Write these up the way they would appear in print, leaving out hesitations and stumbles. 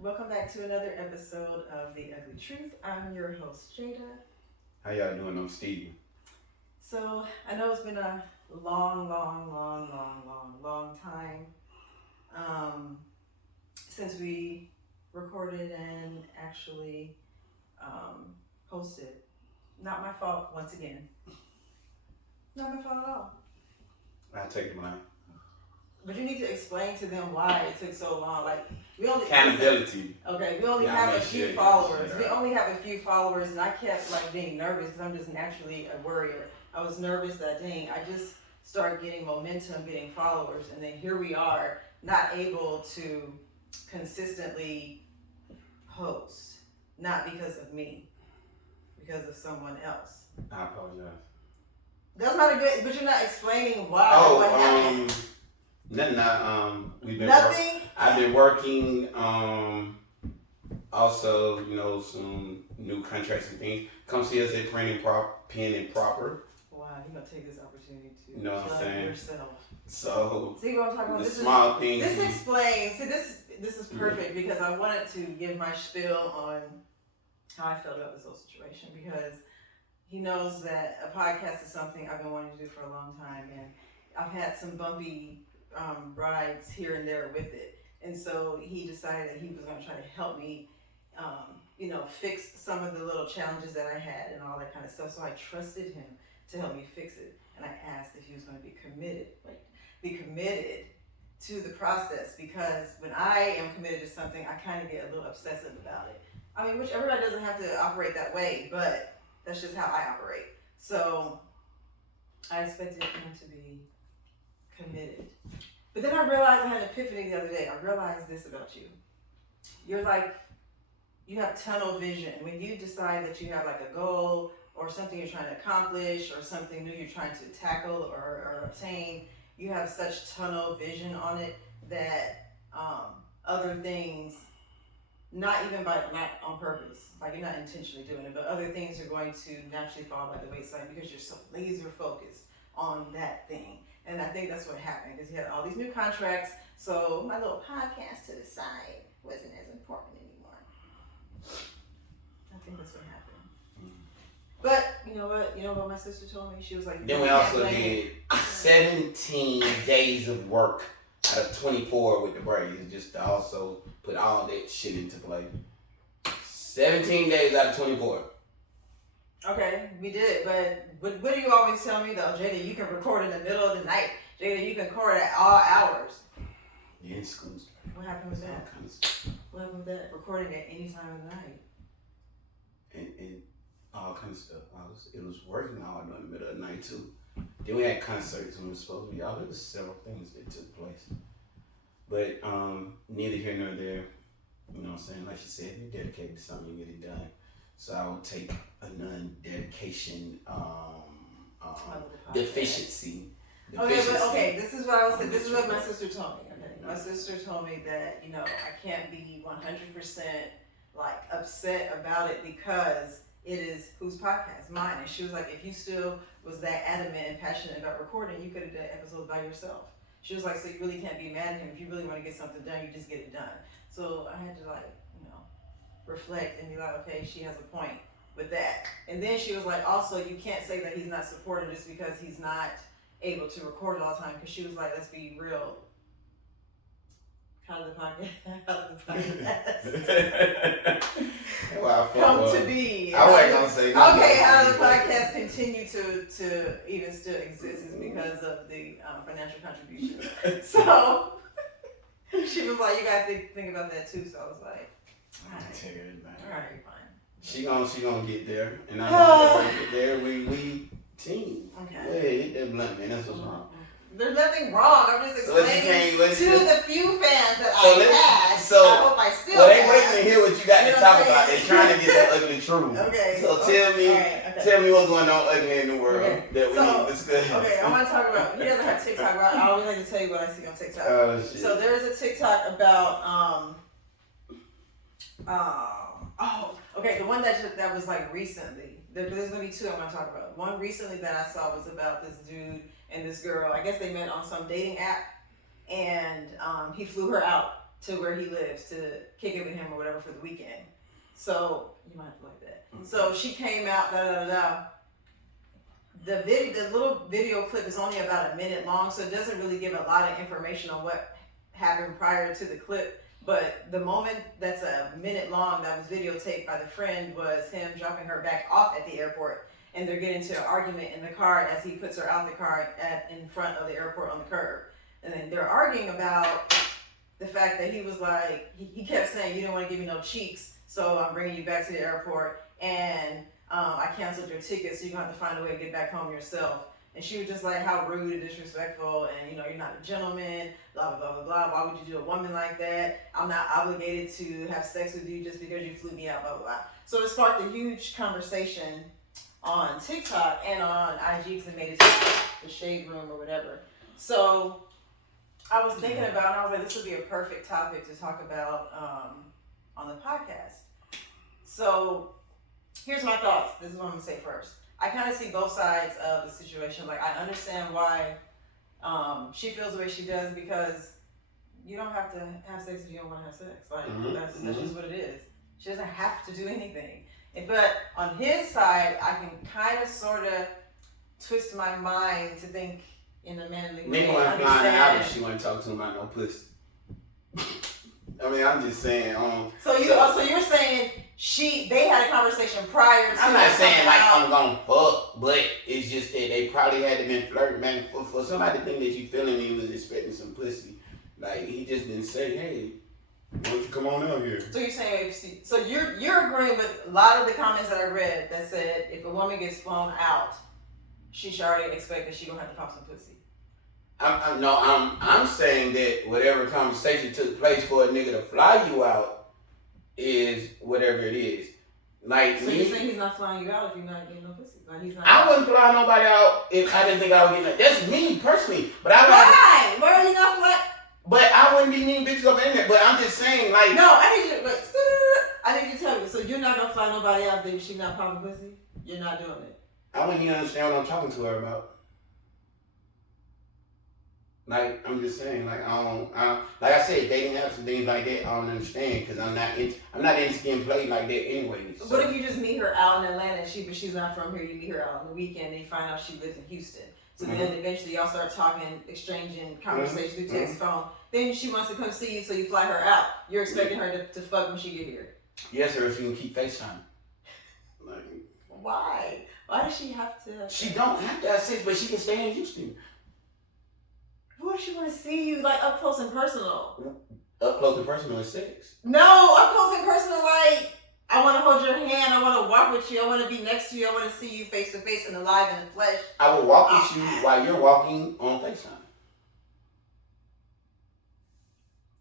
Welcome back to another episode of The Ugly Truth. I'm your host, Jada. How y'all doing? I'm Steven. So, I know it's been a long time since we recorded and actually posted. Not my fault, once again. Not my fault at all. I take the blame. But you need to explain to them why it took so long. Like, we only Accountability. Okay, we only Yeah, have a make few sure, followers. yeah. We only have a few followers, and I kept like being nervous because I'm just naturally a worrier. I was nervous that dang, I just started getting momentum, getting followers, and then here we are, not able to consistently post, not because of me, because of someone else. I apologize. That's not a good, but you're not explaining why or what happened. Nothing. We've been Nothing. I've been working. Also, some new contracts and things. Come see us at Pen and Proper. Wow, you're gonna take this opportunity to You know what I'm plug saying? yourself. So See what I'm talking about? the This small is, things. This explains. See, this is perfect because I wanted to give my spiel on how I felt about this whole situation because he knows that a podcast is something I've been wanting to do for a long time, and I've had some bumpy rides here and there with it, and so he decided that he was going to try to help me, fix some of the little challenges that I had and all that kind of stuff. So I trusted him to help me fix it, and I asked if he was going to be committed to the process because when I am committed to something, I kind of get a little obsessive about it. I mean, which everybody doesn't have to operate that way, but that's just how I operate. So I expected him to be committed. But then I realized I had an epiphany the other day. I realized this about you. You're like, you have tunnel vision. When you decide that you have like a goal or something you're trying to accomplish or something new you're trying to tackle or obtain, you have such tunnel vision on it that other things, not on purpose, like you're not intentionally doing it, but other things are going to naturally fall by the wayside because you're so laser focused on that thing. And I think that's what happened because he had all these new contracts, so my little podcast to the side wasn't as important anymore. I think that's what happened. But you know what? You know what my sister told me? She was like, Then we also did 17 days of work out of 24 with the braids, just to also put all that shit into play. 17 days out of 24. Okay, we did, but what do you always tell me though, Jada? You can record in the middle of the night. Jada, you can record at all hours. Yeah, in school. What happened with that? Kind of stuff. What happened with that? Recording at any time of the night. And all kind of stuff. It was working all in the middle of the night too. Then we had concerts when we were supposed to be out. There was several things that took place. But neither here nor there. You know what I'm saying? Like she said, you're dedicated to something, you get it done. So I would take a non-dedication deficiency. Okay, this is what I was saying. This is what my sister told me. Okay, my sister told me that I can't be 100% like upset about it because it is whose podcast? Mine. And she was like, if you still was that adamant and passionate about recording, you could have done episodes by yourself. She was like, so you really can't be mad at him. If you really want to get something done, you just get it done. So I had to reflect and be like, okay, she has a point with that. And then she was like, also, you can't say that he's not supporting just because he's not able to record all the time. Because she was like, let's be real. How did the podcast come to be? I wasn't gonna say nothing. Okay, how did the podcast continue to even still exist is because of the financial contributions. So she was like, you gotta think about that too. So I was like, all right, fine. She gonna get there, and I'm gonna get there. We team. Okay. Hit that blunt, man. That's what's wrong. There's nothing wrong. I'm just explaining to the few fans that I had. I hope I still well, they waiting to hear what you got to talk about. They're trying to get some ugly truth. Okay. So tell me what's going on ugly in the world that we need to discuss. Okay, I want to talk about. He doesn't have TikTok, but I always like to tell you what I see on TikTok. Oh shit. So there's a TikTok about the one that was like recently. There's gonna be two I'm gonna talk about. One recently that I saw was about this dude and this girl. I guess they met on some dating app, and he flew her out to where he lives to kick it with him or whatever for the weekend. So you might have to like that. So she came out, da da da da. The little video clip is only about a minute long, so it doesn't really give a lot of information on what happened prior to the clip. But the moment that's a minute long that was videotaped by the friend was him dropping her back off at the airport, and they're getting into an argument in the car as he puts her out the car in front of the airport on the curb. And then they're arguing about the fact that he was like, he kept saying, you don't want to give me no cheeks, so I'm bringing you back to the airport, and I canceled your ticket, so you're going to have to find a way to get back home yourself. And she was just like, how rude and disrespectful, and you're not a gentleman, blah, blah, blah, blah, blah. Why would you do a woman like that? I'm not obligated to have sex with you just because you flew me out, blah, blah, blah. So it sparked a huge conversation on TikTok and on IG because it made it to the shade room or whatever. So I was thinking about it, and I was like, this would be a perfect topic to talk about on the podcast. So here's my thoughts. This is what I'm going to say first. I kind of see both sides of the situation. Like, I understand why she feels the way she does, because you don't have to have sex if you don't want to have sex. Like, that's just what it is. She doesn't have to do anything. But on his side, I can kind of sort of twist my mind to think in a manly way. Nigga wasn't flying out if she wasn't talking to him about no pussy. I mean, I'm just saying. So you're saying they had a conversation prior to. I'm not saying like I'm gonna fuck, but it's just that they probably had to been flirting, man. For somebody to think that you feeling me was expecting some pussy. Like, he just didn't say, hey, why don't you come on out here? So you're saying, so you're agreeing with a lot of the comments that I read that said if a woman gets flown out, she should already expect that she gonna have to pop some pussy. I'm saying that whatever conversation took place for a nigga to fly you out is whatever it is. Like, so you're saying he's not flying you out if you're not getting no pussy? Like, he's not. I wouldn't fly nobody out if I didn't think I was getting. That's me personally, but I would. Why? Why are you not flying? But I wouldn't be meeting bitches over in there. But I'm just saying, like. No, I need you. I need you to tell me. So you're not gonna fly nobody out if she's not popping pussy? You're not doing it. I wouldn't even understand what I'm talking to her about. Like, I'm just saying, like, I don't like I said, dating apps and things like that, I don't understand, because I'm not into getting played like that anyway. So. What if you just meet her out in Atlanta and she's not from here, you meet her out on the weekend and you find out she lives in Houston. So then eventually y'all start talking, exchanging conversations through text, phone. Then she wants to come see you, so you fly her out. You're expecting her to fuck when she get here. Yes, or if you can keep FaceTime. Like, why? Why does she have to? She don't have to have sex, but she can stay in Houston. What if she want to see you, like, up close and personal? Up close and personal is sex. No, up close and personal, like, I want to hold your hand, I want to walk with you, I want to be next to you, I want to see you face to face and alive in the flesh. I will walk with you while you're walking on FaceTime.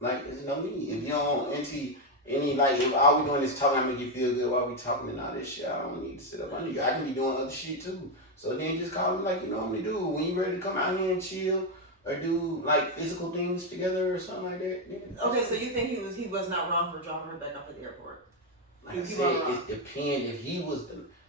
Like, there's no need. If you don't into any, like, if all we doing is talking, I make you feel good while we talking and all this shit, I don't need to sit up under you. I can be doing other shit too. So then just call me like you normally do. When you ready to come out here and chill or do, like, physical things together or something like that. Yeah. Okay, so you think he was not wrong for dropping her back off at the airport? Like I said, it depends. If he was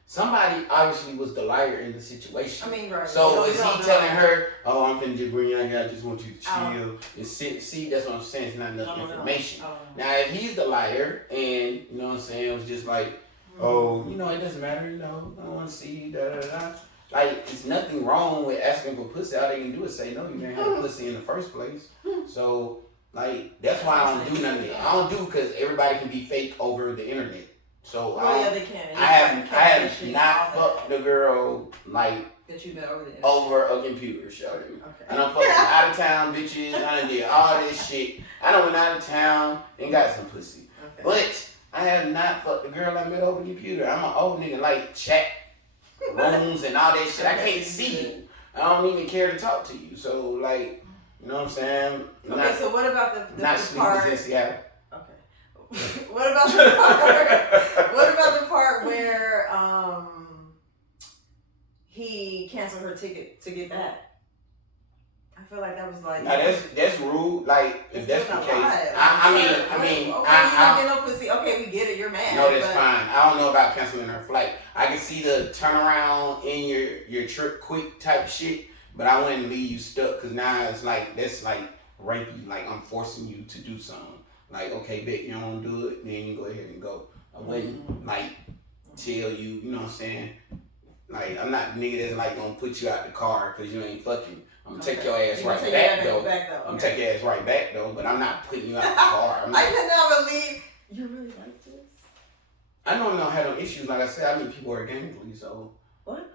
somebody obviously was the liar in the situation. I mean, right. So is he telling her, oh, I'm finna just bring you out here, I just want you to chill and sit. See, that's what I'm saying. It's not enough information. Now, if he's the liar and, you know what I'm saying, it was just like, oh, it doesn't matter, I don't want to see you, da da da. Like, there's nothing wrong with asking for pussy. All they can do is say no, you didn't have pussy in the first place. So, like, that's why I don't do none of it. I don't do because everybody can be fake over the internet. So they can. I have not fucked the girl like that you met over the internet. Over a computer, shorty. Okay. I done fucked out of town bitches. I done did all this shit. I done went out of town and got some pussy. Okay. But I have not fucked the girl I met over the computer. I'm an old nigga, like, chat rooms and all that shit. I can't see you. I don't even care to talk to you. So, like, you know what I'm saying? Okay, so what about the not part? In Seattle. Okay. What about the part? What about the part where he canceled her ticket to get back? I feel like that was like. Now that's rude. Like, if that's the case, I mean, okay, you don't get no pussy. Okay, we get it. You're mad. No, that's fine. I don't know about canceling her flight. I can see the turnaround in your trip quick type shit, but I wouldn't leave you stuck because now it's like that's like rapey. Like, I'm forcing you to do something. Like, okay, bet you don't want to do it, then you go ahead and go. I wouldn't like tell you, you know what I'm saying? Like, I'm not the nigga that's like gonna put you out the car because you ain't fucking. I'm gonna take your ass right back though. I'm gonna take your ass right back though, but I'm not putting you out the car. I cannot believe you really like this. I don't have no issues. Like I said, I meet people organically, so. What?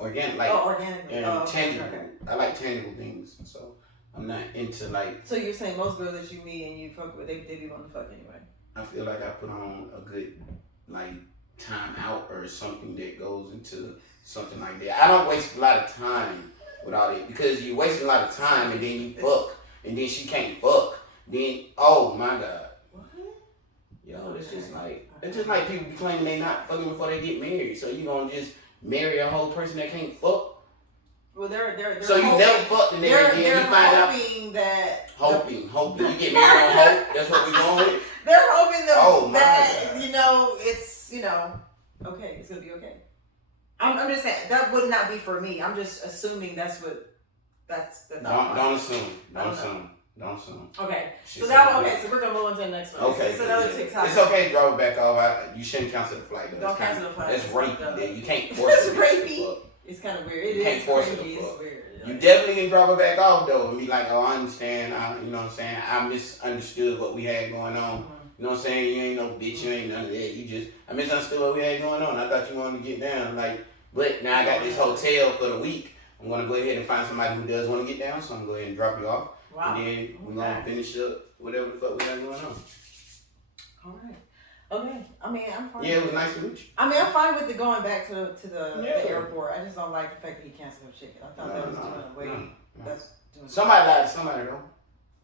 Organically. And tangible. Okay. I like tangible things, so I'm not into like. So you're saying most girls that you meet and you fuck with, they be wanting to fuck anyway? I feel like I put on a good like time out or something that goes into something like that. I don't waste a lot of time without it because you waste a lot of time and then you fuck and then she can't fuck. Then oh my god. What? Yo, it's just like people be claiming they not fucking before they get married. So you gonna just marry a whole person that can't fuck? Well, they're so you hoping, never fucked and then you find out. Hoping you get married on hope. That's what we going with. They're hoping that God. you know it's okay. It's gonna be okay. I'm just saying that would not be for me. I'm just assuming that's the Don't assume. Okay. So we're gonna move on to the next one. Okay. It's another TikTok. It's okay to drop it back off. You shouldn't cancel the flight though. Don't cancel the flight. That's rapey. You can't force it. It's rapey. It's kind of weird. You can't force it. It's weird. You definitely can drop it back off though and be like, oh, I understand. You know what I'm saying? I misunderstood what we had going on. You know what I'm saying? You ain't no bitch. You ain't none of that. I misunderstood what we had going on. I thought you wanted to get down. But now I got this hotel for the week. I'm gonna go ahead and find somebody who does want to get down. So I'm gonna go ahead and drop you off. Wow. And then we're gonna finish up whatever the fuck we got going on. All right. Okay. I mean, I'm fine. Yeah, it was nice to meet you. I mean, I'm fine with the going back to the airport. I just don't like the fact that he canceled the ticket. I thought that was doing away. That's doing somebody lied to somebody though.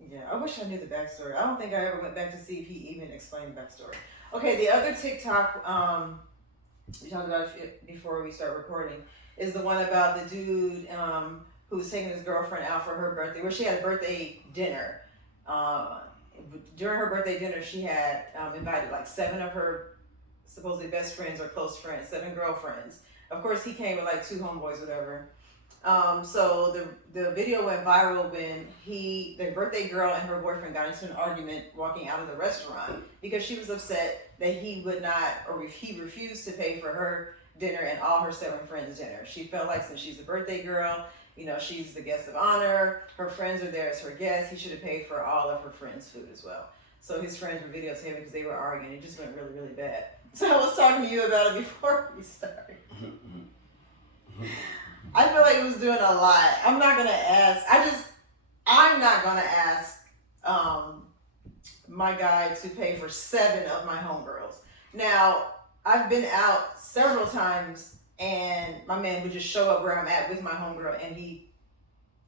Yeah, I wish I knew the backstory. I don't think I ever went back to see if he even explained the backstory. Okay, the other TikTok we talked about it before we start recording is the one about the dude who was taking his girlfriend out for her birthday, where she had a birthday dinner. During her birthday dinner, she had invited like 7 of her supposedly best friends or close friends, 7 girlfriends. Of course, he came with like 2 homeboys, whatever. So the video went viral when the birthday girl and her boyfriend got into an argument walking out of the restaurant because she was upset that he would not, or he refused to pay for her dinner and all her 7 friends' dinner. She felt like since she's the birthday girl, she's the guest of honor, her friends are there as her guests, he should have paid for all of her friends' food as well. So his friends were videotaping because they were arguing. It just went really, really bad. So I was talking to you about it before we started. I feel like it was doing a lot. I'm not gonna ask my guy to pay for 7 of my homegirls. Now, I've been out several times and my man would just show up where I'm at with my homegirl and he,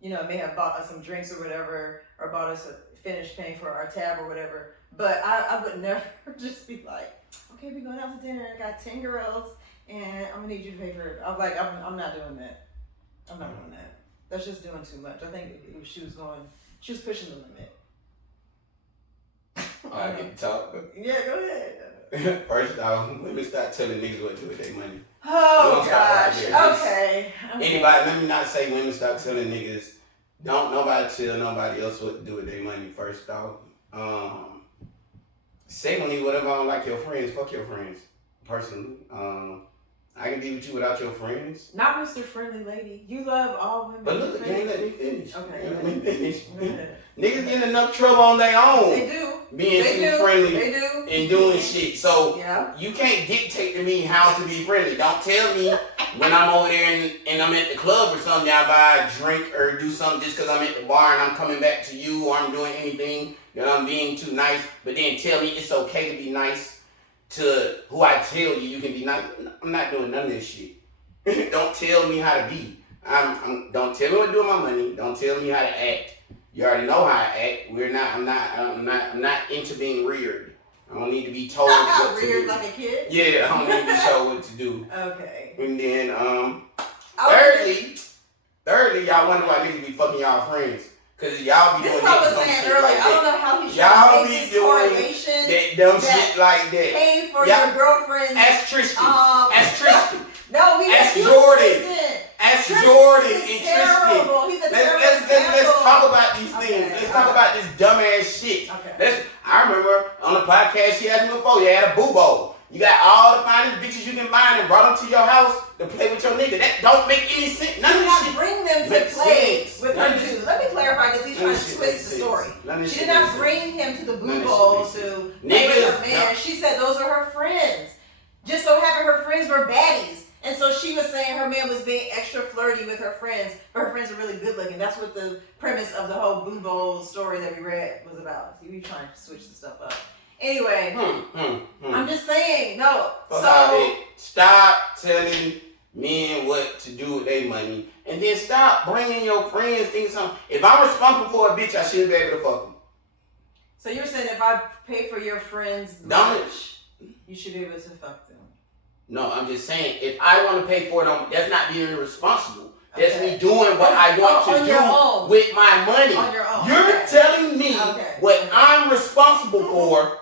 may have bought us some drinks or whatever, or bought us finished paying for our tab or whatever. But I would never just be like, okay, we're going out to dinner. I got 10 girls and I'm gonna need you to pay for it. I'm like, I'm not doing that. I'm not doing that. That's just doing too much. I think she was pushing the limit. I get to talk. Yeah, go ahead. First off, women start telling niggas what to do with their money. Oh gosh. Okay. Anybody, let me not say women start telling niggas. Don't nobody tell nobody else what to do with their money. First off. Secondly, whatever I don't like your friends, fuck your friends. Personally. I can be with you without your friends. Not Mr. Friendly Lady. You love all women. But look, you ain't let me finish. Okay. Let me finish. Niggas get enough trouble on their own. They do. Being too friendly. They do. And doing shit. So yeah. You can't dictate to me how to be friendly. Don't tell me when I'm over there and I'm at the club or something, I buy a drink or do something just because I'm at the bar and I'm coming back to you or I'm doing anything that I'm being too nice. But then tell me it's okay to be nice to who I tell you can be nice. I'm not doing none of this shit. Don't tell me how to be. Don't tell me what to do with my money. Don't tell me how to act. You already know how I act. I'm not into being reared. I don't need to be told what to do. Reared like a kid? Yeah, I don't need to be told what to do. Okay. And then thirdly, y'all wonder why niggas be fucking y'all friends. Cause y'all be doing that dumb shit like that. I don't know how he y'all be doing that dumb shit like that. Paying for your girlfriend. Ask Tristan. Ask Tristan. No, we ask Jordan. Ask Tristan Jordan is and Tristan. terrible. He's a terrible Let's example. talk about these Okay, things. Let's talk about this dumbass shit. Okay. I remember on the podcast she asked me before, you had a boo bowl. You got all the finest bitches you can find and brought them to your house to play with your nigga. That don't make any sense. None of this shit. Bring them to makes play sense. with None her of this- too. Let me clarify because he's none trying of to this twist shit the makes story. sense. None of this She shit did not makes sense. bring him to the None boo of this bowl shit makes to sense. play with Niggas, her man. no. She said those are her friends. Just so happened her friends were baddies. And so she was saying her man was being extra flirty with her friends, but her friends are really good looking. That's what the premise of the whole boo bowl story that we read was about. So you trying to switch the stuff up. Anyway, I'm just saying, no. Stop telling men what to do with their money, and then stop bringing your friends things on. If I'm responsible for a bitch, I should be able to fuck them. So you're saying if I pay for your friends' Don't- lunch, you should be able to fuck them. No, I'm just saying, if I want to pay for it, that's not being irresponsible. That's Okay. me doing what I want On to your do own. with my money. On your own. You're Okay. telling me Okay. what Okay. I'm responsible for.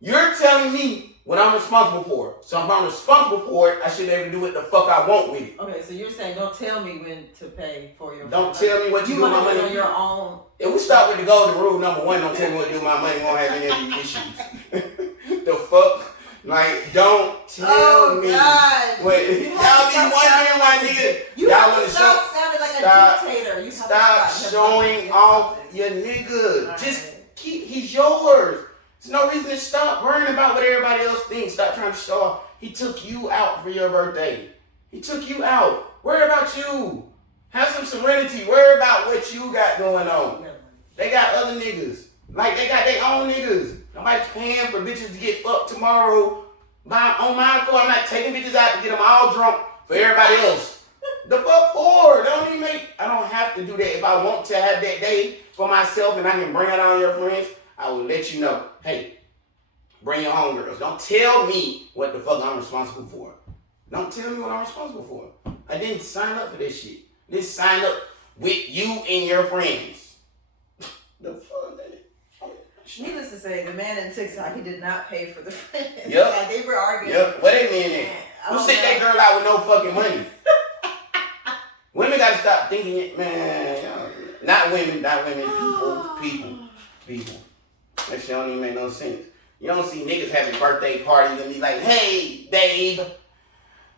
You're telling me what I'm responsible for. So if I'm responsible for it, I should be able to do what the fuck I want with it. Okay, so you're saying don't tell me when to pay for your Don't friends' tell me what to You do with my want to do it money. on your own. If we start with the golden rule, number one, don't tell me what to do with my money. We won't have any of these issues. The fuck? Like, don't tell me. God. Wait, You y'all have be to stop wondering sounding why like nigga. You Y'all have wanna to stop show. sounding like Stop. a dictator. You have Stop to showing off your nigga. All Just right. keep. He's yours. There's no reason to stop worrying about what everybody else thinks. Stop trying to show off. He took you out for your birthday. He took you out. Worry about you. Have some serenity. Worry about what you got going on. They got other niggas. Like, they got their own niggas. Nobody's paying for bitches to get fucked tomorrow. On my accord, I'm not taking bitches out to get them all drunk for everybody else. The fuck for? I don't have to do that. If I want to have that day for myself and I can bring out all your friends, I will let you know. Hey, bring your homegirls. Don't tell me what the fuck I'm responsible for. Don't tell me what I'm responsible for. I didn't sign up for this shit. I didn't sign up with you and your friends. The fuck, man. Needless to say, the man in TikTok, he did not pay for the friends. Yep. Like, they were arguing. Yep. What they mean Man, I Who don't sent know. that girl out with no fucking money? Women gotta stop thinking it, man. Not women, people. That shit don't even make no sense. You don't see niggas having birthday parties and be like, hey, babe,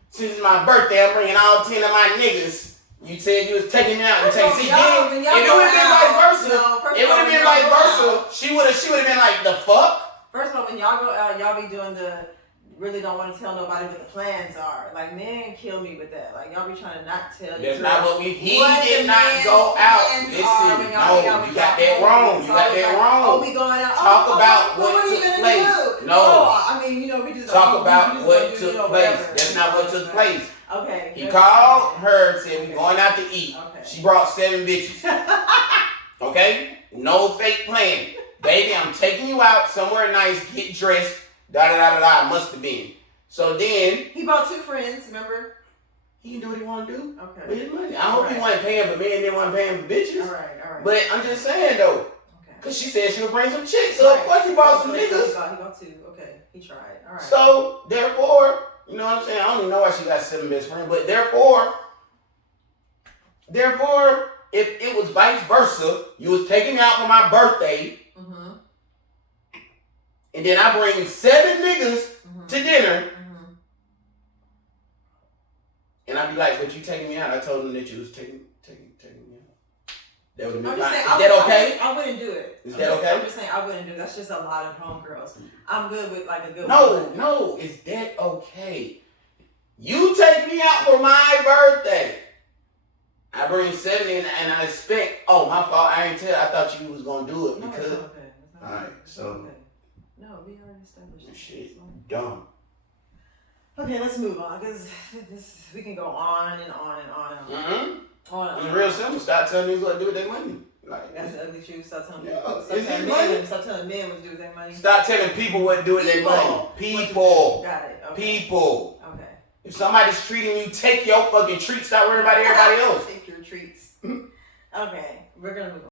since it's my birthday, I'm bringing all 10 of my niggas. You said you was taking me out. You take, see, Y'all- then, when if y'all it go would have been out- vice versa, no, first it of all, would have when been y'all vice go versa. out- She would have been like, the fuck? First of all, when y'all go out, y'all be doing the really don't want to tell nobody what the plans are. Like, men kill me with that. Like, y'all be trying to not tell you. That's not what we. He What did the not man's go out. plans Listen, are when y'all hang out no, with you got y'all that wrong. homies. You So got it's that like, wrong. Oh, we going out. Talk about what what are you took gonna place. do? No. Oh, I mean, we just Talk we about just what gonna do, took place. whatever. That's not what took place. Okay. He that's called fine. her, said we going out to eat. Okay. She brought 7 bitches. Okay? No fake plan. Baby, I'm taking you out somewhere nice, get dressed, da-da-da-da-da, must have been. So then, He bought 2 friends, remember? he can do what he want to do with Okay. his money. I hope he Alright. wasn't paying for men and then wasn't paying for bitches. All right. But I'm just saying, though, Okay. because she said she would bring some chicks, so of course he bought some So niggas. He bought 2. Okay. He tried. All right. So, therefore, you know what I'm saying? I don't even know why she got 7 best friends, but therefore, if it was vice versa, you was taking me out for my birthday, Mm-hmm. and then I bring 7 niggas Mm-hmm. to dinner, Mm-hmm. and I'd be like, but you taking me out? I told them that you was taking me out. That would have been I'm just fine. saying, Is that okay? I wouldn't do it. Is I'm that just- okay? I'm just saying I wouldn't do it. That's just a lot of homegirls. I'm good with like a good one. No, is that okay? You take me out for my birthday. I bring 7 in and I expect, oh, my fault, I ain't tell, I thought you was going to do it No, it's because, not okay. It's not Alright, okay. It's so- not okay. No, we already established this. shit, It's fine. dumb. Okay, let's move on because we can go on and on and on and on. Mm-hmm. On and It's on. real simple. Stop telling niggas what to do with their money. Like, That's the ugly truth. Stop telling Yeah, people. is it money? Stop telling men what to do with their money. stop telling people what to do with their money. People. Got it. Okay. People. Okay. If somebody's treating you, take your fucking treat. Stop worrying about everybody else. Take your treats. Okay, we're gonna move